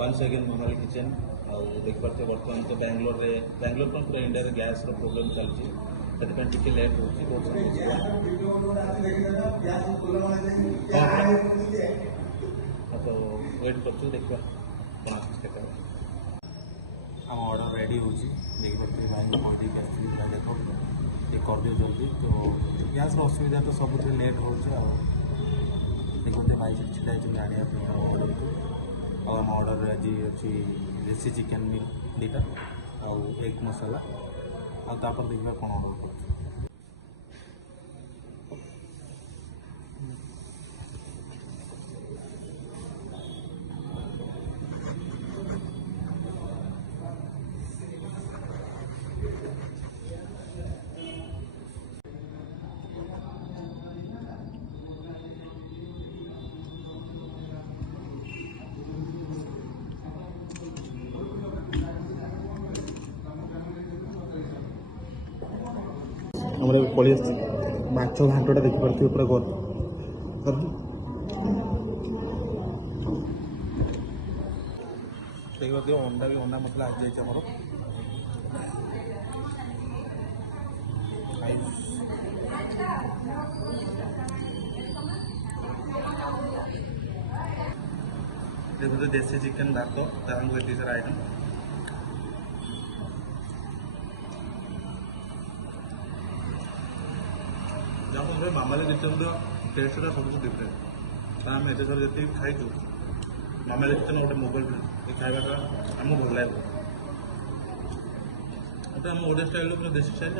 Once again मामाली kitchen आउ देखिए बर्तमान तो बैंगलोर तो पूरा इंडिया रे गैस रो प्रॉब्लम चलती टी लेट होती बहुत तो वेट कर देखा कौन आस आम ऑर्डर रेडी हो देखिए भाई कह देख ये कर दियो जल्दी तो गैस असुविधा तो सब लेट हो देखते भाई छिटा आने आम ऑर्डर आज अच्छी देसी चिकेन मिल दुटा आउ एग मसाला आपर देखा कौन ऑर्डर कर आम पलि माछ घाटा देखिपे पूरा देखिए अंडा भी अंडा मसला आ जाए आमर देखते देसी चिकेन भात तरह ये सारा आइटम जहाँ मामाली किचन टेस्ट सब डिफरेंट आम एत थर जी खाई मामाली किचन गोटे मोबाइल खावाटा आमको भल लगे आम ओडिया स्टाइल देसी स्टाइल।